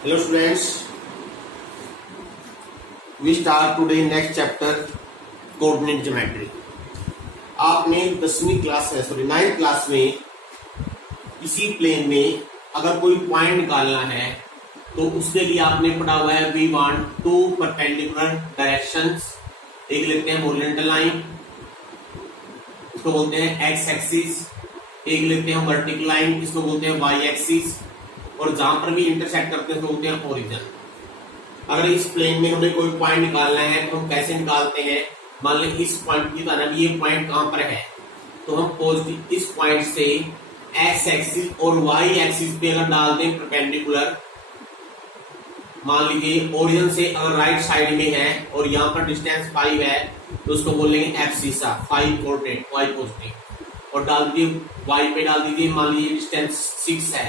Hello students, we start today next chapter coordinate geometry. आपने 10वीं class है sorry 9th class में किसी प्लेन में अगर कोई पॉइंट निकालना है तो उसके लिए आपने पढ़ा हुआ है we want to perpendicular directions. एक लेते हैं हॉरिजॉन्टल लाइन, इसको बोलते हैं एक्स एक्सिस। एक लेते हैं वर्टिकल लाइन, इसको बोलते हैं वाई एक्सिस। और जहां पर भी इंटरसेक्ट करते हैं तो बोलते हैं ओरिजिन। अगर इस प्लेन में हमें कोई पॉइंट निकालना है तो हम कैसे निकालते हैं? मान लें इस पॉइंट की तरह ये पॉइंट कहां पर है, तो हम पॉजिटिव इस पॉइंट से एक्स एक्सिस और वाई एक्सिस पे अगर डाल दें परपेंडिकुलर, मान लीजिए ओरिजिन से अगर राइट साइड में है और यहाँ पर डिस्टेंस 5 है तो उसको बोलेंगे एब्सिसा 5 कोऑर्डिनेट वाई पॉजिटिव। और डाल दीजिए वाई पे डाल दीजिए, मान लीजिए डिस्टेंस 6 है,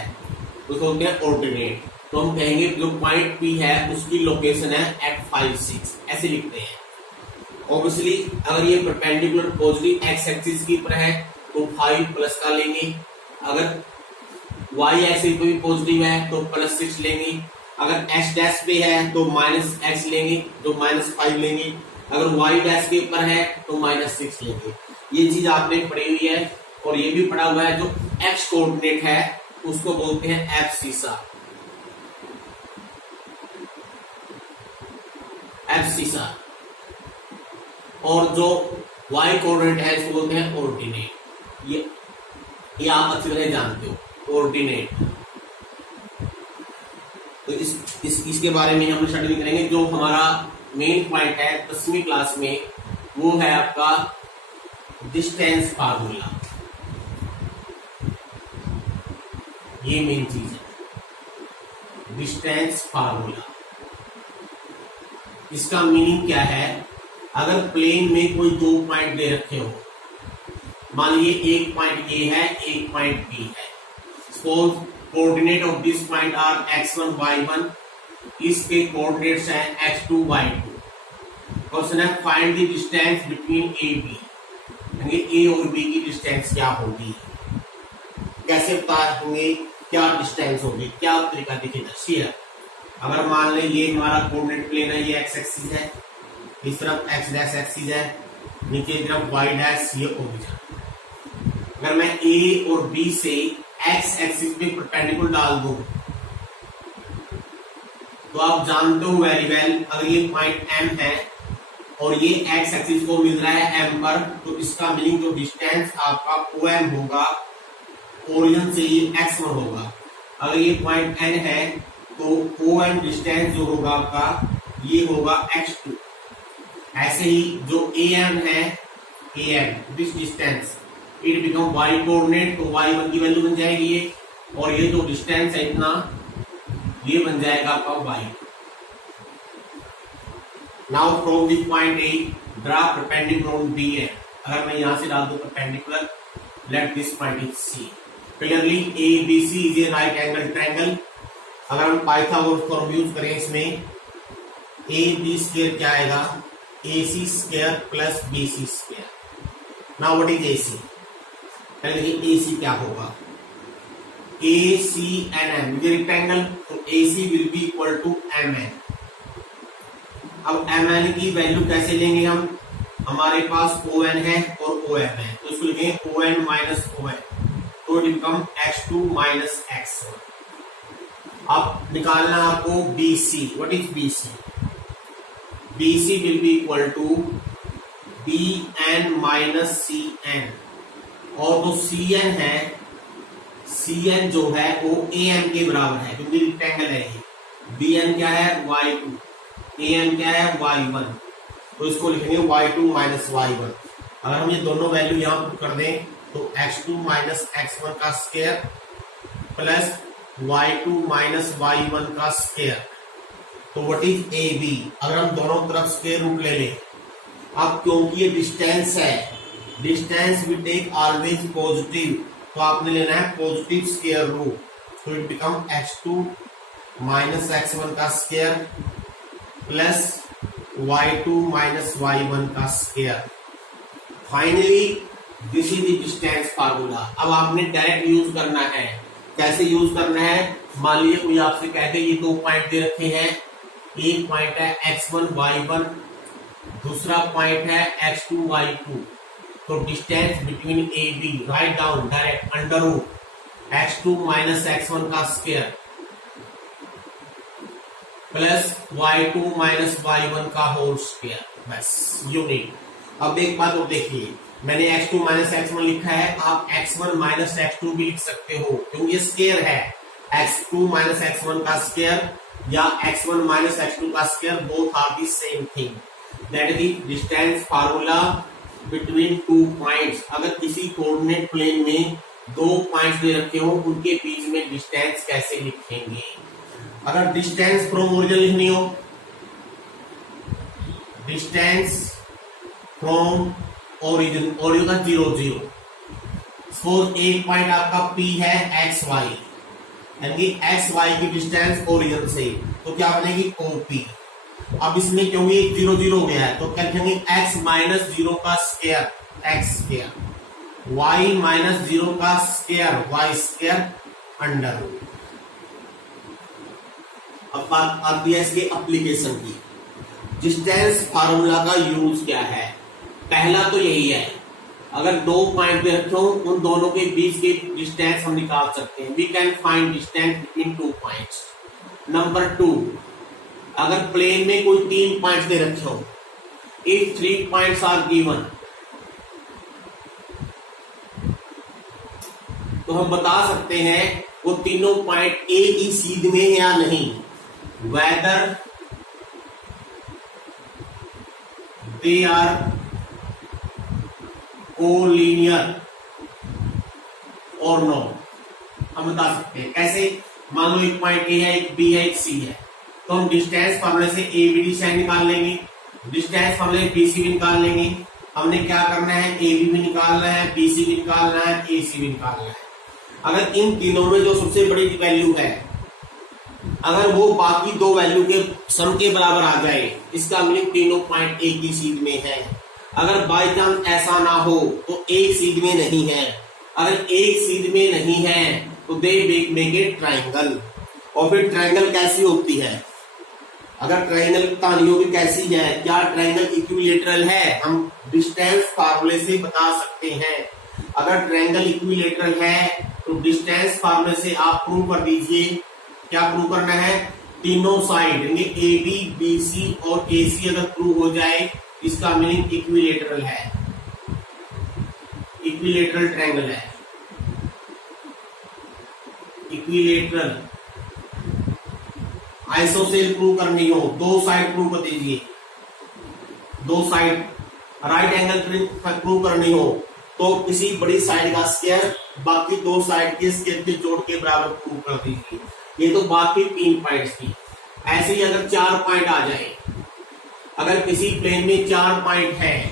उसको बोलते हैं ऑर्डिनेट। तो हम कहेंगे जो पॉइंट पी है उसकी लोकेशन है एट 5 6, ऐसे लिखते हैं। ऑब्वियसली अगर ये परपेंडिकुलर पॉजिटिव एक्स एक्सिस की ऊपर है तो 5 प्लस का लेंगे, अगर वाई एक्सिस पे भी पॉजिटिव है तो +6 लेंगे, अगर एक्स डैश पे है तो -x लेंगे जो -5 लेंगे, अगर वाई डैश के ऊपर है तो -6 लेंगे। ये चीज आपने पढ़ी हुई है। और ये भी पढ़ा हुआ है जो एक्स कोऑर्डिनेट है उसको बोलते हैं एब्सिसा। एब्सिसा। और जो वाई कोऑर्डिनेट है इसको बोलते हैं ऑर्डिनेट। ये आप अच्छी तरह जानते हो ऑर्डिनेट। तो इसके बारे में हम स्टडी करेंगे। जो हमारा मेन पॉइंट है 10वीं क्लास में वो है आपका डिस्टेंस फार्मूला। ये मेन चीज है डिस्टेंस फार्मूला। इसका मीनिंग क्या है? अगर प्लेन में कोई दो पॉइंट दे रखे हो, मान लीजिए एक पॉइंट ए है एक पॉइंट बी है, suppose coordinate of this point are x1 y1, इसके कोऑर्डिनेट्स हैं x2 y2। क्वेश्चन है find the distance between A B, यानी ए और बी की डिस्टेंस क्या होगी, कैसे बता होंगे, क्या डिस्टेंस होगी, क्या तरीका देखिए दर्शिए। अगर मान लें ये हमारा कोऑर्डिनेट प्लेन है, ये एक्स एक्सिस है, इस तरफ एक्स डैश एक्सिस है, नीचे की तरफ वाई डैश, ये ओरिजिन। अगर मैं ए और बी से एक्स एक्सिस पे परपेंडिकुलर डाल दूं तो आप जानते हो वेरी वेल, अगर ये पॉइंट एम है और ये एक्स एक्सिस को मिल रहा है एम पर, तो इसका मीनिंग जो डिस्टेंस आपका ओ एम होगा, ओरिजिन से ये x1 होगा। अगर ये पॉइंट n है तो ओ एम डिस्टेंस जो होगा आपका ये होगा x2। ऐसे ही जो ए एम है, A M this distance it become y coordinate, तो y1 की वैल्यू बन जाएगी ये, और ये जो डिस्टेंस है इतना ये बन जाएगा आपका y। Now from this point A draw perpendicular on B M. अगर मैं यहां से डाल दूं perpendicular, let this point is C. Clearly ABC is a right angle triangle. अगर हम पाइथागोरस फॉर्मूला यूज करें इसमें, AB स्क्वायर क्या आएगा, AC square plus BC square. Now what is AC? पहले देखिए AC क्या होगा, ACNM इज ए रेक्टेंगल, तो AC will be equal to MN। अब MN की वैल्यू कैसे लेंगे हम? हमारे पास ON है और OM है, तो इसको लिखेंगे ON माइनस ON, तो it become x2 minus x1। अब निकालना आपको BC। What is BC? BC will be equal to BN minus CN। और जो CN है, CN जो है वो AM के बराबर है क्योंकि रेक्टेंगल है ये। BN क्या है, y2, AM क्या है, y1, तो इसको लिखेंगे y2 माइनस y1। अगर हम ये दोनों वैल्यू यहाँ पुट कर दें तो x2 माइनस x1 का square plus y2 minus y1 का स्क्वायर, तो व्हाट इज AB? अगर हम दोनों तरफ स्क्वायर रूट ले लें, अब क्योंकि ये डिस्टेंस है, distance we take always positive, तो आपने लेना है पॉजिटिव स्क्वायर रूट, तो it become x2 minus x1 का square plus y2 minus y1 का square. Finally this is the distance formula. अब आपने डायरेक्ट यूज करना है। कैसे यूज करना है? मान लीजिए कोई आपसे कहते ये दो पॉइंट दे रखे हैं, एक पॉइंट है x1 y1, दूसरा पॉइंट है x2 y2। तो distance between A B write down direct under root x2 minus x1 का square plus y2 minus y1 का होल स्क्वायर, बस यूनिट। अब एक बात और देखिए, मैंने x2 माइनस x1 लिखा है, आप x1 माइनस x2 भी लिख सकते हो क्योंकि ये स्क्वायर है। x2 माइनस x1 का स्क्वायर या x1 माइनस x2 का square, both are the same thing. That is the distance formula between two points. अगर किसी कोऑर्डिनेट प्लेन में दो पॉइंट्स दे रखे हो, उनके बीच में डिस्टेंस कैसे लिखेंगे। अगर डिस्टेंस फ्रॉम ओरिजिन लिखनी हो, डिस्टेंस फ्रॉम ओरिजिन, ओरिजिन का 0 0। सपोज एक पॉइंट आपका P है एक्स वाई, यानी एक्स वाई की डिस्टेंस ओरिजिन से, तो क्या बनेगी OP। अब इसमें क्योंकि 0 0 हो गया है, तो क्या लिखेंगे x माइनस 0 का square X square, y minus 0 का square Y square under root. अब बात आती है इसके एप्लीकेशन की। डिस्टेंस फार्मूला का यूज क्या है। पहला तो यही है, अगर दो पॉइंट पे रखे हो, उन दोनों के बीच के डिस्टेंस हम निकाल सकते हैं। We can find distance between two points. Number 2, अगर प्लेन में कोई 3 पॉइंट्स दे रखे हो, इफ 3 पॉइंट्स आर गिवन, तो हम बता सकते हैं वो तीनों पॉइंट एक ही सीध में या नहीं, वेदर दे आर कोलिनियर और नो। हम बता सकते हैं कैसे। मान लो एक पॉइंट ए है, एक बी है, एक सी है, तो हम डिस्टेंस फार्मूले से ए बी डी साइन निकाल लेंगे, डिस्टेंस फार्मूले बी सी भी निकाल लेंगे। हमने क्या करना है, ए बी भी निकालना है, बी सी भी निकालना है, ए सी भी निकालना है। अगर इन तीनों में जो सबसे बड़ी वैल्यू है, अगर वो बाकी दो वैल्यू के सम के बराबर आ जाए, इसका मीनिंग तीनों पॉइंट एक ही सीध में है। अगर बाई चांस ऐसा ना हो तो एक सीध में नहीं है। अगर एक सीध में नहीं है तो दे मेक ए ट्राइंगल। और फिर ट्राइंगल कैसी होती है, अगर ट्राइंगल कहानी होगी कैसी है, क्या ट्राइंगल इक्विलेटरल है, हम डिस्टेंस फार्मूले से बता सकते हैं। अगर ट्राइंगल इक्विलेटरल है तो डिस्टेंस फार्मूले से आप प्रूव कर दीजिए। क्या प्रूव करना है, तीनों साइड यानी ए बी बी सी और ए सी अगर प्रूव हो जाए, इसका मीनिंग इक्विलेटरल है, इक्विलेटरल ट्रायंगल है। इक्विलेटरल आइसोसेल प्रूव करनी हो, दो साइड प्रूव कर दीजिए, दो साइड राइट एंगल प्रूव करनी हो तो किसी बड़ी साइड का स्क्वायर बाकी दो साइड के स्क्वायर के जोड़ के बराबर प्रूव कर दीजिए। ये तो बाकी 3 पॉइंट्स की। ऐसे ही अगर 4 पॉइंट आ जाए, अगर किसी प्लेन में 4 पॉइंट है,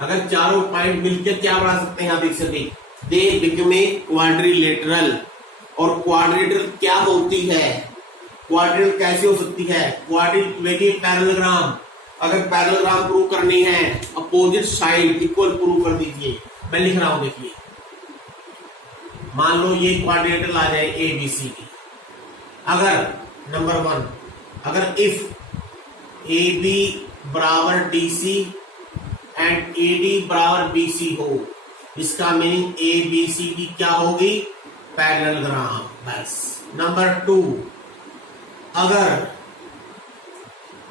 अगर चारों पॉइंट मिलकर क्या बना सकते हैं, आप देख सकते हैं, दे बिकम ए क्वाड्रिलेटरल। और क्वाड्रिलेटरल क्या होती है, क्वाड्रिलेटरल कैसे हो सकती है, क्वाड्रिलेटरल पैरेललोग्राम। अगर पैरेललोग्राम प्रूव करनी है, अपोजिट साइड इक्वल प्रूव कर दीजिए। मैं लिख रहा हूं, देखिए, मान लो ये क्वाड्रिलेटरल आ जाए ए बी सी की। अगर नंबर 1, अगर इफ ए बी बराबर D C and A D बराबर बी सी हो, इसका मीनिंग ए बी सी की क्या होगी, पैरेललोग्राम। बस। नंबर 2, अगर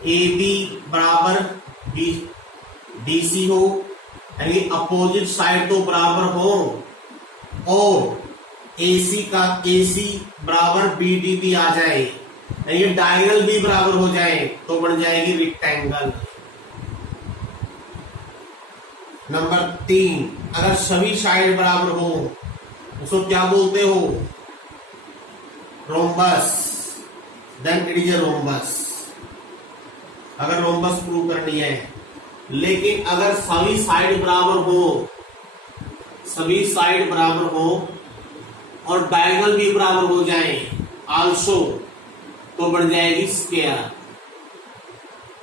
ए बी बराबर डी सी हो, यानी अपोजिट साइड तो बराबर हो, और AC का AC बराबर BD भी आ जाए, यानी डायगोनल भी बराबर हो जाए, तो बन जाएगी रेक्टेंगल। नंबर 3, अगर सभी साइड बराबर हो, उसको क्या बोलते हो, rhombus. Then it is a rhombus, अगर रोम्बस प्रूव करनी है। लेकिन अगर सभी साइड बराबर हो, सभी साइड बराबर हो और डायगोनल भी बराबर हो जाए आल्सो, तो बन जाएगी स्क्वायर।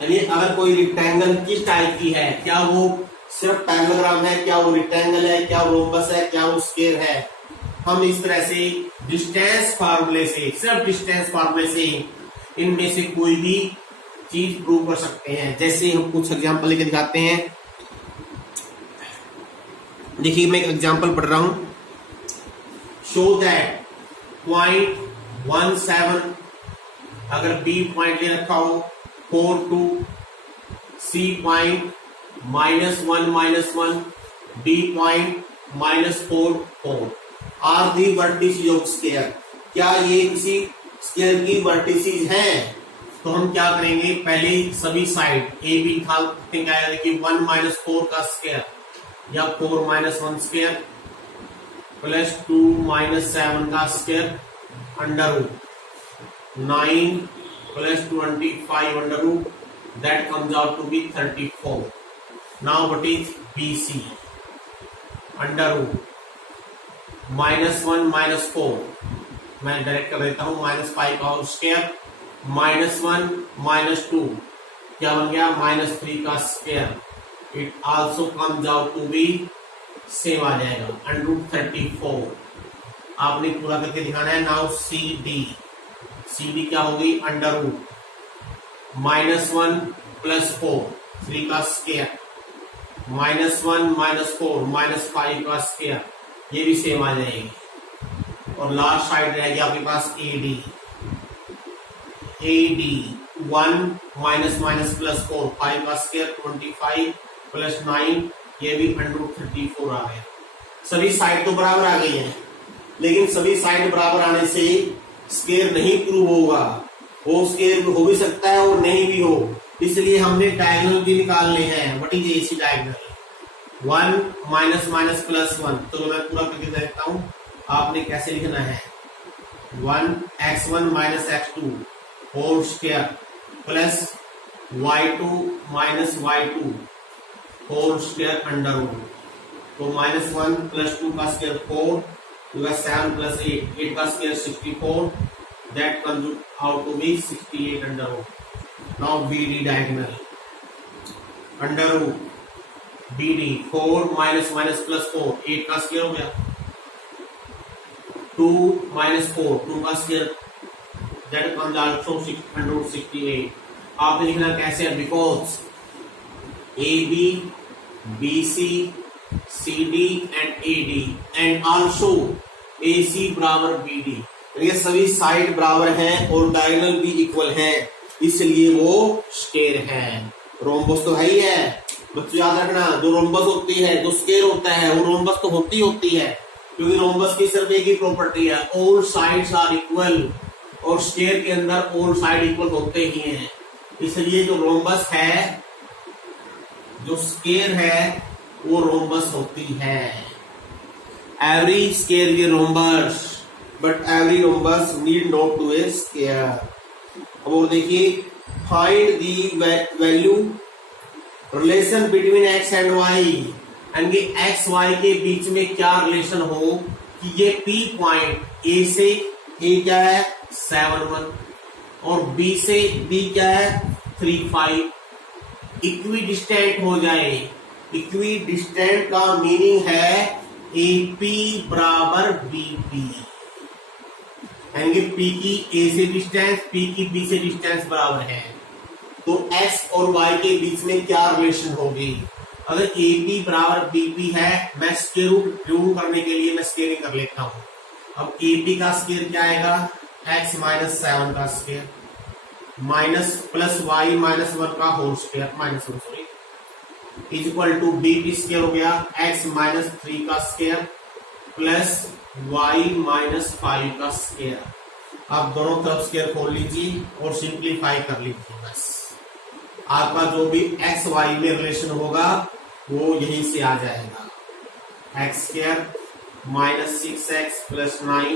यानी अगर कोई रेक्टेंगल किस टाइप की है, क्या वो सिर्फ पैरेललोग्राम है, क्या वो रेक्टेंगल है, क्या वो रोम्बस है, क्या वो स्क्वायर है, हम इस तरह से डिस्टेंस फार्मूले से, सिर्फ डिस्टेंस फार्मूले से इनमें से कोई भी चीज प्रूव कर सकते हैं। जैसे हम कुछ एग्जांपल लेके दिखाते हैं। देखिए मैं एक एग्जांपल पढ़ रहा हूं। शो दैट .17 अगर बी पॉइंट ले रखा हो 4 C point -1 D point -4 are the vertices of square. क्या ये किसी स्क्वायर की वर्टिसेस हैं? तो हम क्या करेंगे, पहले सभी साइड ए बी था क्या है कि 1 - 4 का स्क्वायर या 4 - 1 स्क्वायर प्लस 2 - 7 का square under root 9 + 25 under root that comes out to be 34. Now what is BC? Under root -1 - 4 मैं डायरेक्ट कर देता हूं -5 का होल स्क्वायर -1 - 2 क्या बन गया -3 का square. It also comes out to be same आ जाएगा अंडर रूट 34। आपने पूरा करके दिखाना है। नाउ CD क्या होगी अंडर रूट -1 + 4 3 का स्क्वायर -1 - 4 -5 का स्क्वायर, ये भी सेम आ जाएगी। और लास्ट साइड रहेगी आपके पास AD 1 - +4 5 का स्क्वायर 25 + 9 ये भी अंडर रूट 34 आ गया। सभी साइड तो बराबर आ गई है, लेकिन सभी साइड बराबर आने से स्क्वायर नहीं प्रूव होगा। वो स्क्वायर हो भी सकता है और नहीं भी हो, इसलिए हमने डायगोनल भी निकालने हैं। What is AC diagonal? 1 - +1। तो मैं पूरा करके देखता हूं आपने कैसे लिखना है। 1x1 - x2 whole square plus y2 - y2 whole square under root. तो -1 + 2 का स्क्वायर 4 7 + 8 का square 64 that comes out to be 68 under root. Now BD diagonal under root BD 4 - +4 8 का स्क्वायर हो गया 2 - 4 2 का square that comes out to 668। आपने लिखना कैसे है, because AB BC CD and AD and also AC बराबर BD, ये सभी साइड बराबर हैं और डायगोनल भी इक्वल है, इसलिए वो स्क्वायर है। रोम्बस तो है ही है बच्चों, याद रखना। जो रोम्बस होती है, जो स्क्वायर होता है, वो रोम्बस तो होती है, क्योंकि रोम्बस की सिर्फ एक ही प्रॉपर्टी है, ऑल साइड्स आर इक्वल। और स्क्वायर के अंदर ऑल साइड इक्वल होते ही हैं, इसलिए जो रोम्बस है, जो स्क्वायर है, वो रोम्बस होती है। Every square is rhombus but every rhombus need not to a square. अब और देखिए, find the value relation between x and y, यानी कि x y के बीच में क्या रिलेशन हो कि ये P पॉइंट A से A क्या है 7 1 और B से B क्या है 3 5 इक्वी डिस्टेंट हो जाए। इक्वी डिस्टेंट का मीनिंग है AP बराबर BP, यानी कि P की A से डिस्टेंस P की B से डिस्टेंस बराबर है। तो x और y के बीच में क्या रिलेशन होगी? अगर AP बराबर BP है, मैं स्क्वायर रूट प्रूव करने के लिए मैं स्क्वायरिंग कर लेता हूं। अब AP का स्क्वायर क्या आएगा x - 7 का स्क्वायर माइनस प्लस y - 1 का whole square -1 sorry is equal to BP square हो गया x - 3 का स्क्वायर प्लस y - 5 का स्क्वायर। आप दोनों तरफ स्क्वायर खोल लीजिए और सिंप्लीफाई कर लीजिए। बस आपका जो भी x y में रिलेशन होगा वो यहीं से आ जाएगा। x square -6x + 9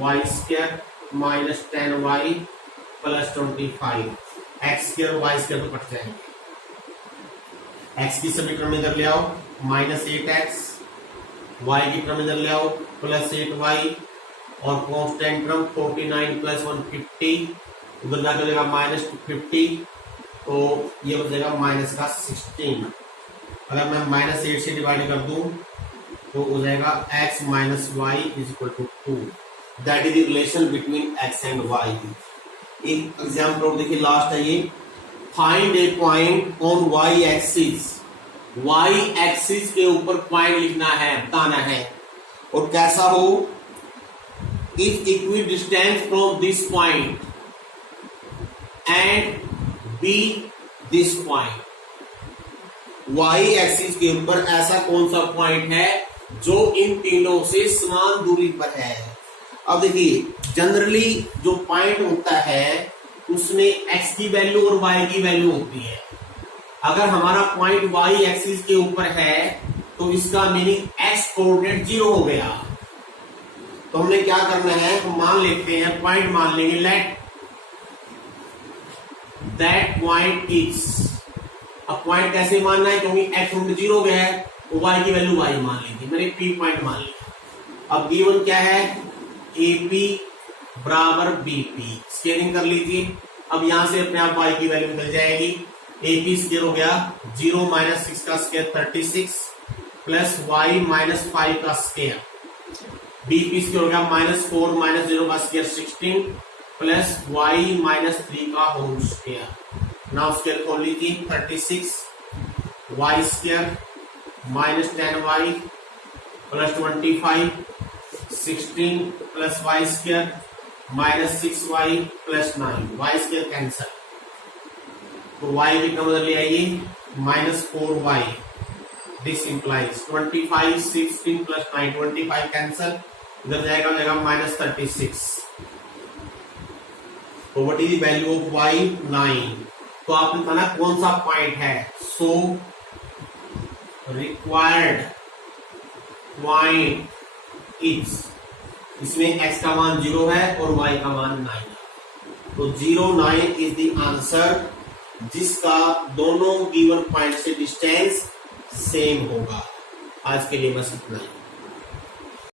y square -10y + 25 x square y square तो कट जाएंगे। x की सभी टर्म इधर ले आओ -8x, y की टर्म इधर ले आओ +8y और कांस्टेंट टर्म 49 + 150 उधर जाकर देगा -250, तो ये बचेगा -16। अगर मैं -8 से डिवाइड कर दूं तो हो जाएगा x minus Y is equal to 2। That is the relation between x and y। एक एग्जाम्पल और देखिए, लास्ट है ये, find a point on y axis. y axis के ऊपर पॉइंट लिखना है, बताना है, और कैसा हो, if equidistance from this point and B this point. y axis के ऊपर ऐसा कौन सा पॉइंट है जो इन तीनों से समान दूरी पर है। अब देखिए, जनरली जो पॉइंट होता है उसमें x की वैल्यू और y की वैल्यू होती है। अगर हमारा पॉइंट y एक्सिस के ऊपर है तो इसका मीनिंग x कोऑर्डिनेट 0 हो गया। तो हमने क्या करना है, हम मान लेते हैं, पॉइंट मान लेंगे, लेट दैट पॉइंट इज। अब पॉइंट कैसे मानना है, क्योंकि x रूट 0 हो गया है तो y की वैल्यू y मान लेंगे, मैंने p पॉइंट मान लिया। अब गिवन क्या है, AP बराबर BP, स्केलिंग कर लीजिए। अब यहां से अपने आप y की वैल्यू निकल जाएगी। AP स्केयर हो गया 0 माइनस 6 का स्केयर 36 प्लस y माइनस 5 का स्केयर। BP स्केयर हो गया माइनस 4 माइनस 0 का स्केयर 16 प्लस y माइनस 3 का होल स्केयर। नाउ स्केयर खोल लीजिए, 36 y square minus 10y plus 25 16 plus y square minus 6y plus 9, y square cancel, तो y की term ले आइए minus 4y। This implies 25 16 plus 9, 25 cancel, इधर जाएगा माइनस 36। तो what is the value of y, 9। तो आपने बताना कौन सा पॉइंट है। सो रिक्वायर्ड पॉइंट इज, इसमें x का मान 0 है और y का मान 9 है, तो 0 9 इज द आंसर, जिसका दोनों गिवन पॉइंट से डिस्टेंस सेम होगा। आज के लिए बस इतना ही।